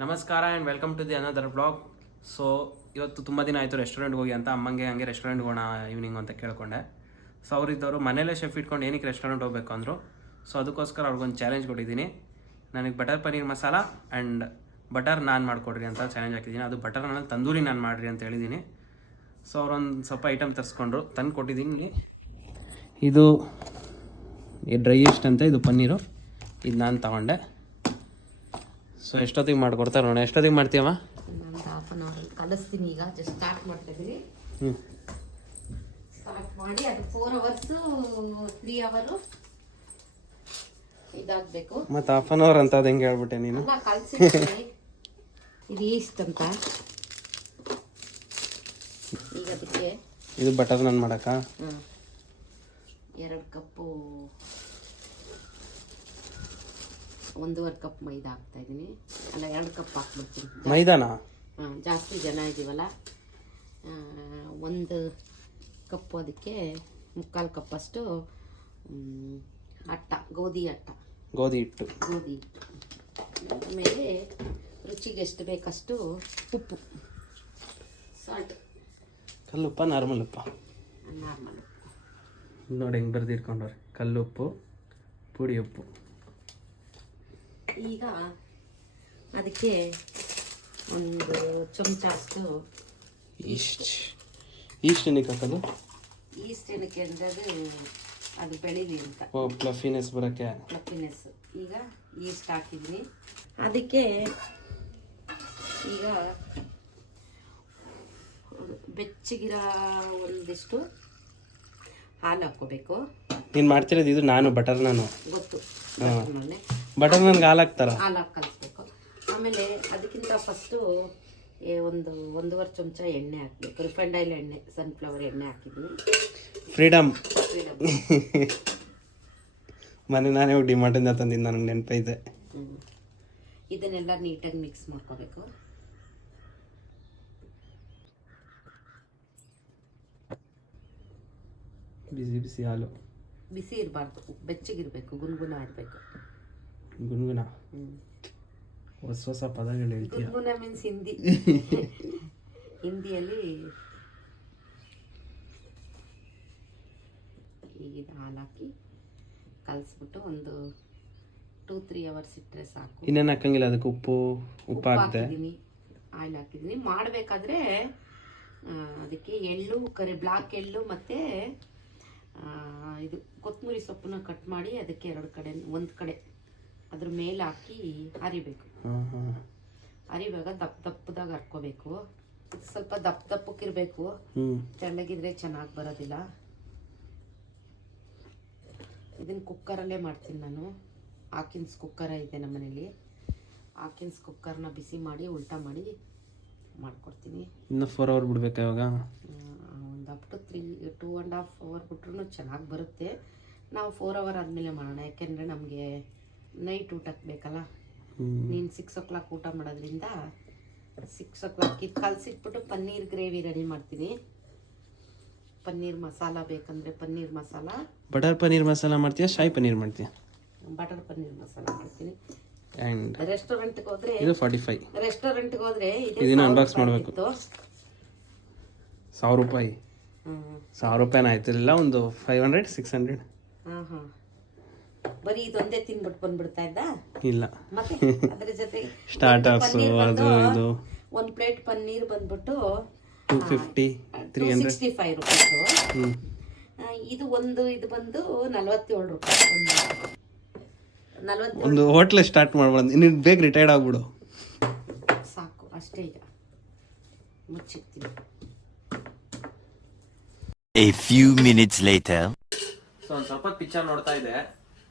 ನಮಸ್ಕಾರ and welcome to the another blog so ಇವತ್ತು ತುಂಬ ದಿನ ಆಯಿತು ರೆಸ್ಟೋರೆಂಟ್ಗೆ ಹೋಗಿ ಅಂತ ಅಮ್ಮಂಗೆ ಹಂಗೆ ರೆಸ್ಟೋರೆಂಟ್ಗೆ ಹೋಗೋಣ ಈವ್ನಿಂಗ್ ಅಂತ ಕೇಳಿಕೊಂಡೆ. ಸೊ ಅವರಿದ್ದವರು ಮನೇಲೇ ಶೆಫ್ ಇಟ್ಕೊಂಡು ಏನಕ್ಕೆ ರೆಸ್ಟೋರೆಂಟ್ ಹೋಗಬೇಕು ಅಂದರು. ಸೊ ಅದಕ್ಕೋಸ್ಕರ ಅವ್ರಿಗೊಂದು ಚಾಲೆಂಜ್ ಕೊಟ್ಟಿದ್ದೀನಿ. ನನಗೆ butter paneer masala and butter ನಾನು ಮಾಡಿಕೊಡ್ರಿ ಅಂತ ಚಾಲೆಂಜ್ ಹಾಕಿದ್ದೀನಿ. ಅದು ಬಟರ್ ನಾನು ತಂದೂರಿ ನಾನು ಮಾಡಿರಿ ಅಂತ ಹೇಳಿದ್ದೀನಿ. ಸೊ ಅವ್ರೊಂದು ಸ್ವಲ್ಪ ಐಟಮ್ ತರಿಸ್ಕೊಂಡ್ರು. ತಂದು ಕೊಟ್ಟಿದ್ದೀನಿ ಇಲ್ಲಿ. ಇದು ಡ್ರೈಯೆಸ್ಟ್ ಅಂತ, ಇದು ಪನ್ನೀರು ಇದು ನಾನು ತಗೊಂಡೆ. ಸೊ ಎಷ್ಟೊತ್ತಿಗೆ ಮಾಡ್ಕೊಡ್ತಾರೆ ನೋಡಿ. ಎಷ್ಟೊತ್ತಿಗೆ ಮಾಡ್ತೀಯಮ್ಮ ನಾನು ಹಾಫ್ ಅನ್ ಅವರ್ ಕಲಿಸ್ತೀನಿ ಈಗ. ಜಸ್ಟ್ ಸ್ಟಾರ್ಟ್ ಮಾಡ್ತಾ ಇದ್ದೀನಿ ಹ್ಞೂ ಸ್ಟಾರ್ಟ್ ಮಾಡಿ ಅದು ಫೋರ್ ಅವರ್ಸು ತ್ರೀ ಅವರು ಇದಾಗಬೇಕು. ಮತ್ತು ಹಾಫ್ ಆನ್ ಅವರ್ ಅಂತ ಅದು ಹೆಂಗೆ ಹೇಳ್ಬಿಟ್ಟೆ ನೀನು? ಕಲಿಸಿದ್ದೀನಿ ಇದು ಈಸ್ಟ್ ಅಂತ. ಈಗ ಅದಕ್ಕೆ ಇದು ಬಟರ್ ನಾನು ಮಾಡಕ್ಕ? ಎರಡು ಕಪ್ಪು ಒಂದೂವರೆ ಕಪ್ ಮೈದಾ ಹಾಕ್ತಾ ಇದ್ದೀನಿ. ಅಲ್ಲ ಎರಡು ಕಪ್ ಹಾಕ್ಬಿಡ್ತೀನಿ. ಮೈದಾನ? ಹಾ, ಜಾಸ್ತಿ ಜನ ಇದ್ದೀವಲ್ಲ ಒಂದು ಕಪ್ಪು ಅದಕ್ಕೆ ಮುಕ್ಕಾಲು ಕಪ್ಪಷ್ಟು ಅಟ್ಟ ಗೋಧಿ ಅಟ್ಟ. ಗೋಧಿ ಹಿಟ್ಟು. ಗೋಧಿ ಹಿಟ್ಟು. ಆಮೇಲೆ ರುಚಿಗೆ ಎಷ್ಟು ಬೇಕಷ್ಟು ಉಪ್ಪು. ಸಾಲ್ಟ್ ಕಲ್ಲುಪ್ಪ ನಾರ್ಮಲ್ ಉಪ್ಪ. ನಾರ್ಮಲ್ ನೋಡಿ ಹೆಂಗೆ ಬರ್ದಿಟ್ಕೊಂಡವ್ರೆ. ಕಲ್ಲುಪ್ಪು ಪುಡಿ ಉಪ್ಪು. ಈಗ ಅದಕ್ಕೆ ಒಂದು ಚಮಚ ಅಷ್ಟು ಈಸ್ಟ್. ಈಸ್ಟ್ ಏನಕ್ಕೆ ಹಾಕೋದು? ಈಸ್ಟ್ ಏನಕ್ಕೆ ಅಂದರೆ ಅದು ಅದು ಬೆಳೀಲಿ ಅಂತ. ಓ ಪ್ಲಫಿನೆಸ್ ಬರೋಕ್ಕೆ. ಫ್ಲಫಿನೆಸ್. ಈಗ ಈಸ್ಟ್ ಹಾಕಿದ್ವಿ. ಅದಕ್ಕೆ ಈಗ ಬೆಚ್ಚಗಿರ ಒಂದಿಷ್ಟು ಹಾಲು ಹಾಕ್ಕೋಬೇಕು. ನೀನು ಮಾಡ್ತಿರೋದು ಇದು ನಾನು ಬಟರ್ ನಾನು. ಗೊತ್ತು. ಬಟರ್ ನನ್ಗೆ ಹಾಲು ಹಾಕ್ತಾರ. ಹಾಲು ಹಾಕಿ ಕಲಿಸ್ಬೇಕು. ಆಮೇಲೆ ಅದಕ್ಕಿಂತ ಫಸ್ಟು ಒಂದು ಒಂದೂವರೆ ಚಮಚ ಎಣ್ಣೆ ಹಾಕಬೇಕು. ರಿಫೈಂಡ್ ಆಯಿಲ್ ಎಣ್ಣೆ ಸನ್ಫ್ಲವರ್ ಎಣ್ಣೆ ಹಾಕಿದ್ದೀನಿ ಫ್ರೀಡಮ್ Freedom. ಮನೆ ನಾನೇ ಹೋಗಿ ಡಿಮಾರ್ಟಿಂದ ತಂದಿದ್ದು ನನಗೆ ನೆನಪೈತೆ. ಹ್ಮ್. ಇದನ್ನೆಲ್ಲ ನೀಟಾಗಿ ಮಿಕ್ಸ್ ಮಾಡ್ಕೋಬೇಕು. ಬಿಸಿ ಬಿಸಿ ಹಾಲು. ಬಿಸಿ ಇರಬಾರ್ದು. ಬೆಚ್ಚಗಿರಬೇಕು ಗುನ್ಗುನ ಇರಬೇಕು. ಗುನ್ಗುನ ಹೊಸ ಹೊಸ ಪದಗಳು ಹೇಳ್ತೀಯ. ಗುನ್ಗುನ ಮೀನ್ಸ್ ಹಿಂದಿ. ಹಿಂದಿಯಲ್ಲಿ ಈಗ ಹಾಲು ಹಾಕಿ ಕಲಿಸ್ಬಿಟ್ಟು ಒಂದು ಟೂ ತ್ರೀ ಅವರ್ಸ್ ಇಟ್ಟರೆ ಸಾಕು. ಇನ್ನೇನು ಹಾಕಂಗಿಲ್ಲ ಅದಕ್ಕೆ ಉಪ್ಪು ಉಪ್ಪು ಉಪ್ಪು ಹಾಕ್ದೆ. ಹಾಕಿದ್ದೀನಿ. ಆಯಿಲ್ ಹಾಕಿದ್ದೀನಿ. ಮಾಡಬೇಕಾದ್ರೆ ಅದಕ್ಕೆ ಎಳ್ಳು ಕರಿ ಬ್ಲಾಕ್ ಎಳ್ಳು ಮತ್ತು ಇದು ಕೊತ್ತಂಬರಿ ಸೊಪ್ಪನ್ನ ಕಟ್ ಮಾಡಿ ಅದಕ್ಕೆ ಎರಡು ಕಡೆ ಒಂದು ಕಡೆ ಅದ್ರ ಮೇಲೆ ಹಾಕಿ ಹರಿಬೇಕು ಹರಿವಾಗ ದಪ್ಪ ದಪ್ಪದಾಗ ಹರ್ಕೋಬೇಕು ಸ್ವಲ್ಪ ದಪ್ಪ ದಪ್ಪಕ್ಕೆ ಇರಬೇಕು ತೆಳ್ಳಗಿದ್ರೆ ಚೆನ್ನಾಗಿ ಬರೋದಿಲ್ಲ. ಇದನ್ನ ಕುಕ್ಕರಲ್ಲೇ ಮಾಡ್ತೀನಿ ನಾನು. ಆಕಿನ್ಸ್ ಕುಕ್ಕರ ಇದೆ ನಮ್ಮ ಮನೇಲಿ. ಆಕಿನ್ಸ್ ಕುಕ್ಕರ್ನ ಬಿಸಿ ಮಾಡಿ ಉಲ್ಟಾ ಮಾಡಿ ಮಾಡ್ಕೊಡ್ತೀನಿ. ಇನ್ನು ಫೋರ್ ಅವರ್ ಬಿಡ್ಬೇಕಾ ಇವಾಗ? ಒಂದು up to three two and half hour ಬಿಟ್ರೂ ಚೆನ್ನಾಗಿ ಬರುತ್ತೆ. ನಾವು ಫೋರ್ ಅವರ್ ಆದಮೇಲೆ ಮಾಡೋಣ. ಯಾಕೆಂದರೆ ನಮಗೆ ನೈಟ್ ಊಟಕ್ಕೆ ಬೇಕಲ್ಲ? ನೀನು ಸಿಕ್ಸ್ ಓ ಕ್ಲಾಕ್ ಊಟ ಮಾಡೋದ್ರಿಂದ ಸಿಕ್ಸ್ ಓ ಕ್ಲಾಕ್ ಇದು ಕಲಸಿಟ್ಬಿಟ್ಟು ಪನ್ನೀರ್ ಗ್ರೇವಿ ರೆಡಿ ಮಾಡ್ತೀನಿ. ಪನ್ನೀರ್ ಮಸಾಲ ಬೇಕಂದ್ರೆ ಪನ್ನೀರ್ ಮಸಾಲ. ಬಟರ್ ಪನ್ನೀರ್ ಮಸಾಲ ಮಾಡ್ತೀಯಾ ಶಾಹಿ ಪನ್ನೀರ್ ಮಾಡ್ತೀಯಾ? ಬಟರ್ ಪನ್ನೀರ್ ಮಸಾಲ ಮಾಡ್ತೀನಿ. ಆ್ಯಂಡ್ ರೆಸ್ಟೋರೆಂಟ್ಗೆ ಹೋದ್ರೆ ಇದು ಫಾರ್ಟಿ ಫೈವ್ ರೆಸ್ಟೋರೆಂಟ್ಗೆ ಹೋದ್ರೆ ಇದೇ ಇದನ್ನ ರೂಪಾಯಿ ಮಾಡ್ಬೇಕು. ಸಾವಿರ ರೂಪಾಯಿ. ಸಾವಿರ ರೂಪಾಯಿನ ಆಯ್ತಿರಲಿಲ್ಲ ಒಂದು ಫೈವ್ ಹಂಡ್ರೆಡ್ ಸಿಕ್ಸ್ ಹಂಡ್ರೆಡ್ ಹಾಂ ಹಾ ಬರೀ ಇದೊಂದೇ ತಿನ್ಬಿಟ್ಟು ಬಂದ್ಬಿಡ್ತಾ ಇದ್ದ? ಇಲ್ಲ. ಮತ್ತೆ? ಅದ್ರ ಜೊತೆ ಸ್ಟಾರ್ಟರ್ಸ್ ಅದು ಇದು. ಒಂದು ಪ್ಲೇಟ್ ಪನ್ನೀರ್ ಬಂದ್ಬಿಟ್ಟು two fifty three hundred sixty five rupees. ಇದು ಒಂದು ಇದು ಬಂದು ನಲವತ್ತೇಳು ರೂಪಾಯಿ ನಲವತ್ತೇಳು ಒಂದು ಹೋಟ್ಲ್ ಸ್ಟಾರ್ಟ್ ಮಾಡ್ಬೋದು ನೀನು ಬೇಗ ರಿಟೈರ್ಡ್ ಆಗ್ಬಿಡು. ಸಾಕು ಅಷ್ಟೇ ಈಗ. ಮುಚ್ಚಿರ್ತೀನಿ. A few minutes later. So ಒಂದು ಸ್ವಲ್ಪ ಪಿಕ್ಚರ್ ನೋಡ್ತಾ ಇದೆ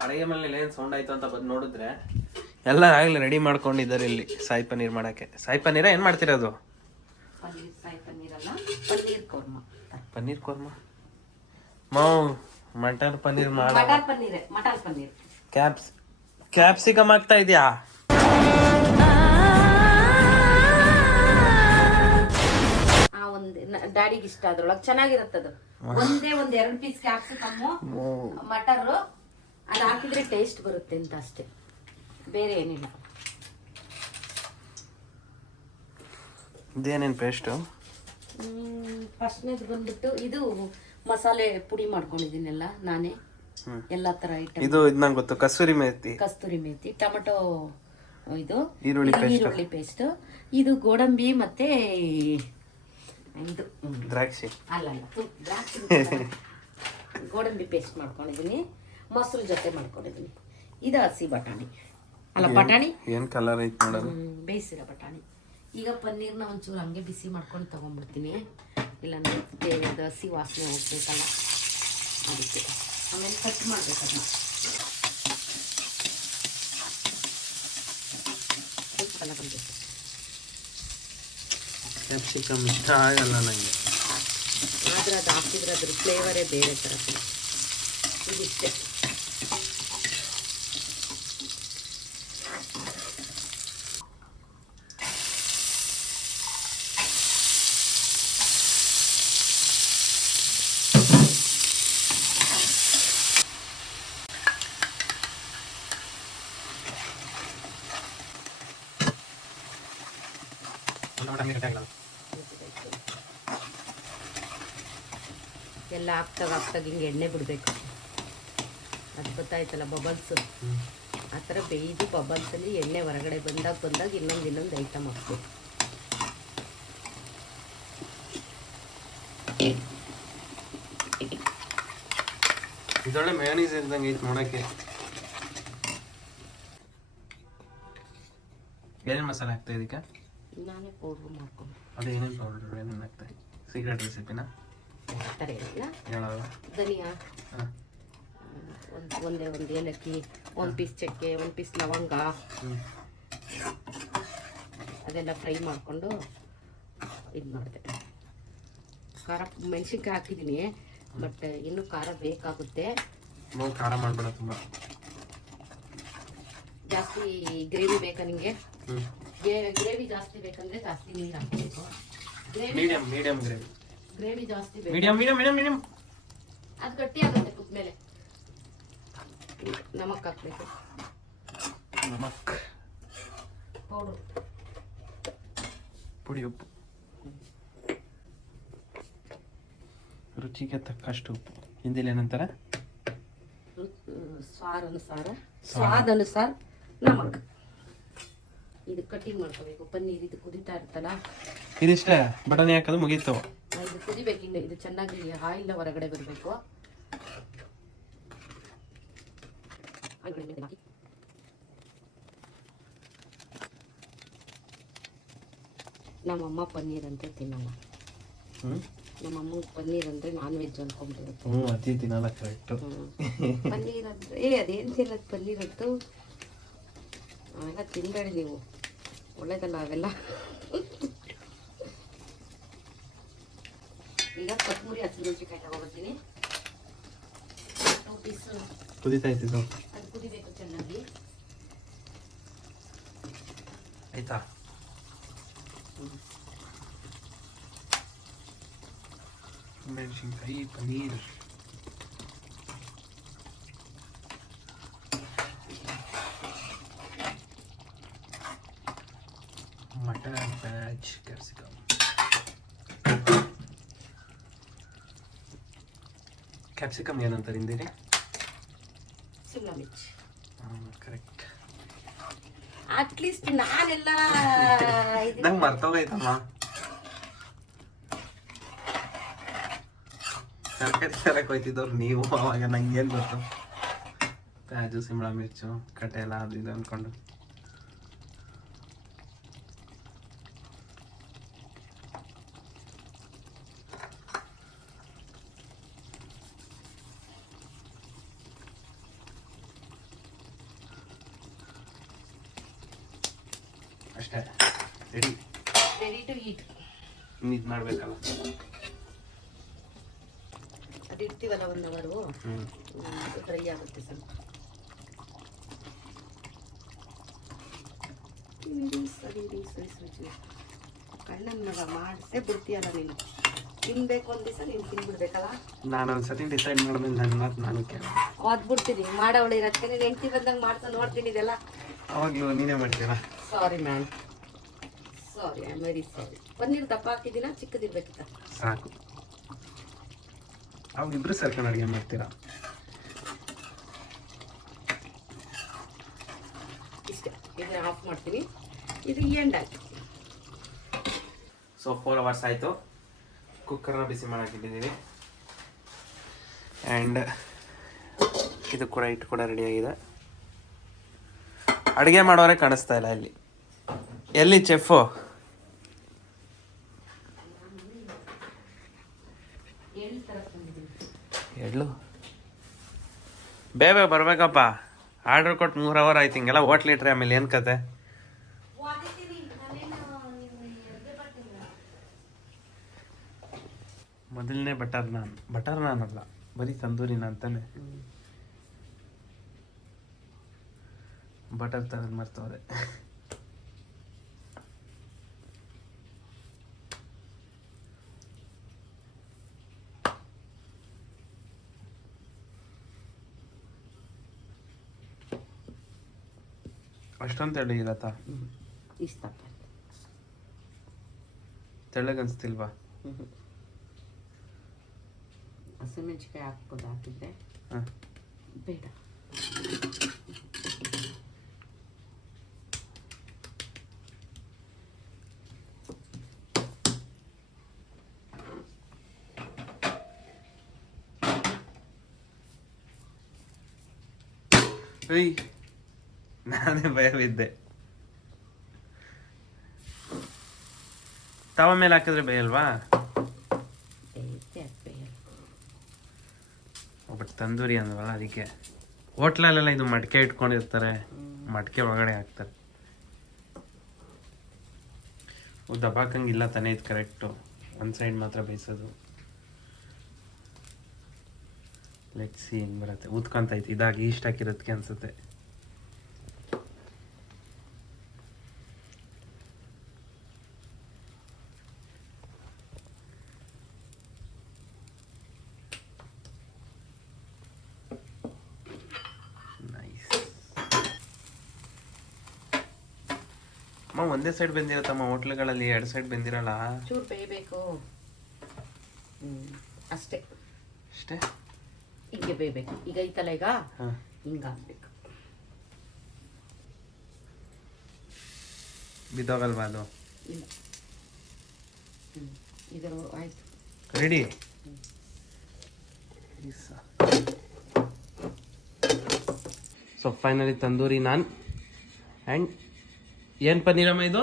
ಅಡುಗೆ ಮನೇಲಿ ಏನು ಸೌಂಡ್ ಆಯ್ತು ಅಂತ ಬಂದು ನೋಡಿದ್ರೆ ಎಲ್ಲ ಆಗಲಿ ರೆಡಿ ಮಾಡ್ಕೊಂಡಿದ್ದಾರೆ ಇಲ್ಲಿ ಸಾಯಿ ಪನ್ನೀರ್ ಮಾಡೋಕ್ಕೆ. ಸಾಯಿ ಪನ್ನೀರ ಏನು ಮಾಡ್ತಿರೋದು? ಪನ್ನೀರ್ ಸಾಯಿ ಪನ್ನೀರ್ ಅಲ್ಲ ಪನ್ನೀರ್ ಕೋರ್ಮಾ ಪನ್ನೀರ್ ಕೊರ್ಮಾ? ಮಾವ್ ಮಟರ್ ಪನ್ನೀರ್ ಮಾಡ. ಮಟರ್ ಪನ್ನೀರ್ ಮಟರ್ ಪನ್ನೀರ್. ಕ್ಯಾಪ್ಸ್ ಕ್ಯಾಪ್ಸಿಕಮ್ ಆಗ್ತಾ ಇದೆಯಾ? ಆ ಒಂದು ಡ್ಯಾಡಿಗೆ ಇಷ್ಟ ಅದ್ರೊಳಗೆ ಚೆನ್ನಾಗಿರುತ್ತದು. ಒಂದೇ ಒಂದ್ ಎರಡು ಪೀಸ್ ಕ್ಯಾಪ್ಸಿಕಮ್ಮು ಮಟರು ಅದು ಟೇಸ್ಟ್ ಬರುತ್ತೆ ಅಂತ ಅಷ್ಟೇ. ಬೇರೆ ಏನಿಲ್ಲ. ಇದೇನೇನು ಪೇಸ್ಟು ಫಸ್ಟ್ನೇದು ಬಂದ್ಬಿಟ್ಟು ಇದು ಮಸಾಲೆ ಪುಡಿ ಮಾಡ್ಕೊಂಡಿದ್ದೀನಲ್ಲ ನಾನೇ. ಎಲ್ಲ ತರ ಐಟಮ್ ಇದು ಇದು ನಂಗೆ ಗೊತ್ತು ಕಸೂರಿ ಮೇಥಿ ಕಸ್ತೂರಿ ಮೇಥಿ ಟೊಮೆಟೊ ಇದು. ಈರುಳ್ಳಿ ಪೇಸ್ಟ್ ಈರುಳ್ಳಿ ಪೇಸ್ಟ್ ಇದು ಗೋಡಂಬಿ ಮತ್ತೆ ಇದು. ದ್ರಾಕ್ಷಿ. ಅಲ್ಲ ಅಲ್ಲ ಗೋಡಂಬಿ ಪೇಸ್ಟ್ ಮಾಡ್ಕೊಂಡಿದ್ದೀನಿ. ಮೊಸರು ಜೊತೆ ಮಾಡ್ಕೊಂಡಿದ್ದೀನಿ. ಇದು ಹಸಿ ಬಟಾಣಿ. ಅಲ್ಲ ಬಟಾಣಿ? ಏನು ಕಲರ್ ಐತೆ ಮೇಡಮ್ ಬೇಯಿಸಿರೋ ಬಟಾಣಿ. ಈಗ ಪನ್ನೀರ್ನ ಒಂಚೂರು ಹಂಗೆ ಬಿಸಿ ಮಾಡ್ಕೊಂಡು ತಗೊಂಡ್ಬಿಡ್ತೀನಿ. ಇಲ್ಲಾಂದ್ರೆ ಅದು ಹಸಿ ವಾಸನೆ ಹೋಗ್ಬೇಕಲ್ಲ. ಅದಕ್ಕೆ. ಆಮೇಲೆ ಕಟ್ ಮಾಡಬೇಕು ಅದನ್ನ. ಕ್ಯಾಪ್ಸಿಕಮ್ ಇಷ್ಟ ಆಗಲ್ಲ ನನಗೆ ಆದ್ರೆ ಅದು ಹಾಕಿದ್ರೆ ಅದ್ರ ಫ್ಲೇವರೇ ಬೇರೆ ಥರ ಇದಿಷ್ಟೇ. ಎಲ್ಲ ಹಾಕ್ತಾಗ ಹಾಕ್ತಾಗ ಹಿಂಗೆ ಎಣ್ಣೆ ಬಿಡಬೇಕು. ಅದು ಗೊತ್ತಾಯ್ತಲ್ಲ ಬಬಲ್ಸ್ ಆ ಥರ ಬೇಯ್ದು ಬಬಲ್ಸಲ್ಲಿ ಎಣ್ಣೆ ಹೊರಗಡೆ ಬಂದಾಗ ಬಂದಾಗ ಇನ್ನೊಂದು ಇನ್ನೊಂದು ಐಟಮ್ ಹಾಕ್ಬೇಕು. ಇದೊಳ್ಳೆ ಮೇಯನೀಸ್ ಇದ್ದಂಗೆ ಐತೆ ನೋಡೋಕ್ಕೆ. ಏನೇನು ಮಸಾಲೆ ಹಾಕ್ತಾ ಇದಕ್ಕೆ ನಾನೇ ಪೌಡ್ರ್ ಮಾಡ್ಕೊಂಡು. ಅದೇನೇನು ಪೌಡ್ರ್ ಏನೇನು ಹಾಕ್ತಾರೆ ಸೀಕ್ರೆಟ್ ರೆಸಿಪಿನ ಆ ಥರ ಏನಿಲ್ಲ ಹೇಳೋದು ಧನಿಯಾ. ಹಾಂ. ಒಂದು ಒಂದೇ ಒಂದು ಏಲಕ್ಕಿ ಒಂದು ಪೀಸ್ ಚಕ್ಕೆ ಒಂದು ಪೀಸ್ ಲವಂಗ. ಅದೆಲ್ಲ ಫ್ರೈ ಮಾಡಿಕೊಂಡು ಇದು ಮಾಡಿದೆ. ಖಾರ ಮೆಣಸಿನ್ಕಾಯಿ ಹಾಕಿದ್ದೀನಿ ಬಟ್ ಇನ್ನೂ ಖಾರ ಬೇಕಾಗುತ್ತೆ. ಖಾರ ಮಾಡಬೇಡ ತುಂಬ. ಜಾಸ್ತಿ ಗ್ರೇವಿ ಬೇಕಾ ನಿಮಗೆ ಹ್ಞೂ ಗ್ರೇವಿ ಜಾಸ್ತಿ ಬೇಕಂದ್ರೆ ಜಾಸ್ತಿ ನೀರು ಹಾಕಬೇಕು. Gravy medium medium gravy. Gravy ಜಾಸ್ತಿ ಬೇಕು. ಮೀಡಿಯಂ ಮೀಡಿಯಂ ಮೀಡಿಯಂ ಅದು ಗಟ್ಟಿ ಆಗುತ್ತೆ ಕುದ್ಮೇಲೆ. ನಮಕ್ ಹಾಕ್ಬೇಕು. ನಮಕ್. ಪೌಡರ್. ಪುಡಿ ಉಪ್ಪು. ರುಚಿಗೆ ತಕ್ಕಷ್ಟು ಉಪ್ಪು. ಹಿಂದಿಲಿ ಏನಂತಾರೆ? ಸ್ವಾದ ಅನುಸಾರ ಸ್ವಾದ ಅನುಸಾರ ನಮಕ್. ಇದು ಕಟಿಂಗ್ ಮಾಡ್ಕೋಬೇಕು. ಪನ್ನೀರ್ ಇದು ಕುದಿತಾ ಇರ್ತಲ್ಲ ಇದಿಷ್ಟೇ ಬಟಾಣಿ ಹಾಕೋದು ಮುಗೀತು. ಇದು ಕುದಿಬೇಕು. ಹಿಂಗೆ ಇದು ಚೆನ್ನಾಗಿ ಆಯಿಲ್ ಹೊರಗಡೆ ಬರಬೇಕು. ನಮ್ಮಮ್ಮ ಪನ್ನೀರ್ ಅಂತ ತಿನ್ನಲ್ಲ. ನಮ್ಮಅಮ್ಮ ನಮ್ಮಮ್ಮ ಪನ್ನೀರ್ ಅಂದ್ರೆ ನಾನ್ ವೆಜ್ ಅನ್ಕೊಂಡ್ಬಿಟ್ಟಿರುತ್ತೆ ಅತಿ ತಿನ್ನಲ್ಲ ಕರೆಕ್ಟು ಪನ್ನೀರ್ ಅಂದ್ರೆ ಏ ಅದೇನ್ ತಿನ್ನೋದು? ಪನ್ನೀರ್ ಅಂತೂ? ಅವೆಲ್ಲ ತಿನ್ಬೇಡಿ ನೀವು. ಒಳ್ಳೇದಲ್ಲ ಅವೆಲ್ಲ? ಈಗ ಕೊತ್ತಂಬರಿ ಹಸಿಮೆಣಸಿನ್ಕಾಯಿ ತಗೊಬರ್ತೀನಿ. ಕುದೀತಾ ಇದ್ದಿದ್ದು? ಅದು ಕುದಿಬೇಕು ಚೆನ್ನಾಗಿ. ಆಯ್ತಾ? ಮೆಣಸಿನ್ಕಾಯಿ ಪನ್ನೀರ್. ಕ್ಯಾಪ್ಸಿಕಮ್ ಏನಂತಾರೆ ಹಿಂದಿರಿ? Shimla mirchi correct at least ನಾನೆಲ್ಲ ಇದು ನಂಗೆ ಮರ್ತೋಗೈತಮ್ಮ. ತರಕಾರಿ ತರಕ್ಕೆ ಹೋಯ್ತಿದ್ದವ್ರು ನೀವು ಅವಾಗ ನಂಗೆ ಏನು ಗೊತ್ತು? ಪ್ಯಾಜು ಸಿಂಬಳ ಮಿರ್ಚು ಕಟೆ ಎಲ್ಲ ಅದು ಇದು ಅಂದ್ಕೊಂಡು ಅಷ್ಟೇ. ರೆಡಿ ರೆಡಿ ಟು ಈಟ್ ಇನ್ನು ಇದು ಮಾಡಬೇಕಲ್ಲ. ಅದು ಇಡ್ತೀವಲ್ಲ ಒಂದು ಅವರು? ಫ್ರೈ ಡ್ರೈ ಆಗುತ್ತೆ ಸ್ವಲ್ಪ. ಸರಿ ಸರಿ ಸರಿ ಕಣ್ಣನ ಮಗ ಮಾಡಿಸೇ ಬಿಡ್ತೀಯಲ್ಲ ನೀನು. ತಿನ್ಬೇಕು ಒಂದ್ ದಿವಸ ನೀನು ತಿನ್ಬಿಡ್ಬೇಕಲ್ಲ? ನಾನು ಒಂದ್ಸತಿ ಡಿಸೈಡ್ ಮಾಡಿದ್ಮೇಲೆ ನನ್ನ ಮಾತು ನಾನು ಕೇಳ ಅದ್ ಬಿಡ್ತೀನಿ ಮಾಡೋಳು ಇರತ್ತೆ ನೀನು ಹೆಂಡ್ತಿ ಬಂದಂಗೆ ಮಾಡ್ತಾ ನೋಡ್ತೀನಿ ಇದೆಲ್ಲ. ಅವಾಗಲೂ ನೀನೇ ಮಾಡ್ತೀರಾ sorry ma'am sorry I very sorry paneer ದಪ್ಪ ಹಾಕಿದ್ದೀನ ಚಿಕ್ಕದಿರ್ಬೇಕಿತ್ತ? ಸಾಕು. ಅವಾಗ ಇಬ್ರು ಸೇರ್ಕೊಂಡು ಅಡುಗೆ ಮಾಡ್ತೀರಾ? ಇಷ್ಟೇ. ಇದನ್ನ ಆಫ್ ಮಾಡ್ತೀನಿ. ಇದು ಎಂಡ್ ಆಯ್ತು. ಸೊ ಫೋರ್ ಅವರ್ಸ್ ಆಯಿತು. ಕುಕ್ಕರ್ನ ಬಿಸಿ ಮಾಡೋಕ್ಕಿಟ್ಟಿದ್ದೀವಿ ಆ್ಯಂಡ್ ಇದು ಕೂಡ ಹಿಟ್ಟು ಕೂಡ ರೆಡಿಯಾಗಿದೆ ಅಡುಗೆ ಮಾಡೋರೆ ಕಾಣಿಸ್ತಾ ಇಲ್ಲ ಇಲ್ಲಿ. ಎಲ್ಲಿ ಚೆಫು? ಎಳ್ಳು? ಬೇಬೇ ಬರ್ಬೇಕಪ್ಪ. ಆರ್ಡರ್ ಕೊಟ್ಟು ಮೂರು ಅವರ್ ಆಯ್ತು, ಹಿಂಗೆಲ್ಲ ಹೋಟ್ಲ್ ಇಟ್ರೆ ಆಮೇಲೆ ಏನು ಕತೆ? ಮೊದಲನೇ ಬಟರ್ ನಾನ್ ಬಟರ್ ನಾನ್ ಅಲ್ಲ, ಬರೀ ತಂದೂರಿ ನಾನ್ ತಾನೆ ಬಟರ್ ತಗೊಂಡು ಮರ್ತವ್ರೆ. ಅಷ್ಟೊಂದು ತೆಳ್ಳಗಿರತ್ತ ಇಷ್ಟ ತೆಳ್ಳಗನ್ಸ್ತಿಲ್ವಾ ಹಸಿಮೆಣಸಿಕಾಯಿ ಹಾಕ್ಬೋದು ಹಾಕಿದ್ರೆ ಬೇಡ. ಏಯ್ ನಾನೇ ಭಯವಿದ್ದೆ ತವ ಮೇಲೆ ಹಾಕಿದ್ರೆ ಬೇಯಲ್ವಾ? ಒಬ್ಬಟ್ಟು ತಂದೂರಿ ಅಂದ್ವಲ್ಲ ಅದಕ್ಕೆ. ಹೋಟ್ಲಲ್ಲೆಲ್ಲ ಇದು ಮಡಿಕೆ ಇಟ್ಕೊಂಡಿರ್ತಾರೆ. ಮಡಿಕೆ ಒಳಗಡೆ ಹಾಕ್ತಾರೆ. ದಬಾಕಂಗಿಲ್ಲ ತಾನೇ ಇದು ಕರೆಕ್ಟು ಒಂದು ಸೈಡ್ ಮಾತ್ರ ಬೇಯಿಸೋದು. ಲೆಟ್ಸಿ ಹೆಂಗ್ ಬರುತ್ತೆ. ಐತೆ. ಇದಾಗಿ ಇಷ್ಟ ಹಾಕಿರೋದಕ್ಕೆ ಅನ್ಸುತ್ತೆ. ನೈಸ್ ಅಮ್ಮ ಒಂದೇ ಸೈಡ್ ಬೆಂದಿರತ್ತಮ್ಮ. ಹೋಟ್ಲುಗಳಲ್ಲಿ ಎರಡು ಸೈಡ್ ಬಂದಿರಲ್ಲ? ಚೂರು ಬೇಯಬೇಕು ಅಷ್ಟೇ. ಅಷ್ಟೇ? ಹಿಂಗೆ ಬೇಯಬೇಕು. ಈಗ ಐತಲ್ಲ ಈಗ ಹಾಂ. ಹಿಂಗಾಗಬೇಕು. ಬಿದ್ದೋಗಲ್ವಾ ಅದು? ಇಲ್ಲ. ಇದರ ಆಯಿತು. Ready so. Finally tandoori naan. And ಏನು ಪನ್ನೀರಮ್ಮ ಇದು?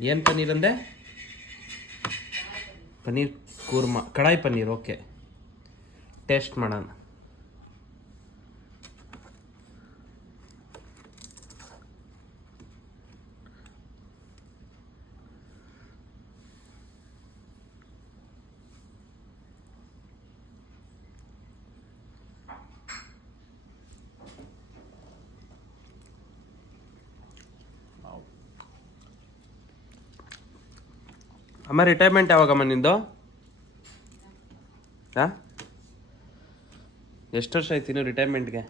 ಏನು ಪನ್ನೀರ್ ಅಂದೆ? ಪನ್ನೀರ್ ಕೂರ್ಮಾ. ಕಡಾಯಿ ಪನ್ನೀರ್ ಓಕೆ ಟೇಸ್ಟ್ ಮಾಡೋಣ. ಅಮ್ಮ ರಿಟೈರ್ಮೆಂಟ್ ಯಾವಾಗಮ್ಮ ನಿಂದು? ಹಾಂ? ಎಷ್ಟು ವರ್ಷ ಆಯ್ತು ಇನ್ನು ರಿಟೈರ್ಮೆಂಟ್ಗೆ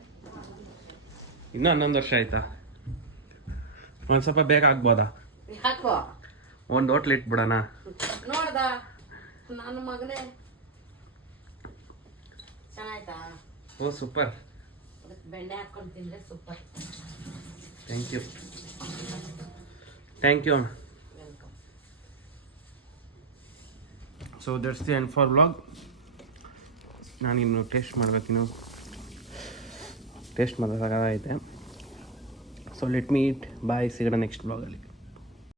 ಇನ್ನೂ ಹನ್ನೊಂದು ವರ್ಷ ಆಯ್ತಾ? ಒಂದು ಸ್ವಲ್ಪ ಬೇಗ ಆಗ್ಬೋದಾ? ಯಾಕೋ? ಒಂದು ಹೋಟ್ಲ್ ಇಟ್ಬಿಡೋಣ. ನೋಡ್ದ ನನ್ನ ಮಗನೇ. ಚೆನ್ನಾಯ್ತಾ? ಓ ಸೂಪರ್ ಅದಕ್ಕೆ ಬೆಣ್ಣೆ ಹಾಕೊಂಡು ತಿಂದ್ರೆ super thank you thank you ಅಮ್ಮ welcome so that's the end for blog ನಾನಿನ್ನು ಟೇಸ್ಟ್ ಮಾಡ್ಬೇಕಿನ್ನು ಟೇಸ್ಟ್ ಮಾಡೋದಾಗೈತೆ ಸೊ ಲೆಟ್ ಮೀಟ್ ಬಾಯ್ ಸಿಗೋಣ ನೆಕ್ಸ್ಟ್ ಬ್ಲಾಗಲ್ಲಿ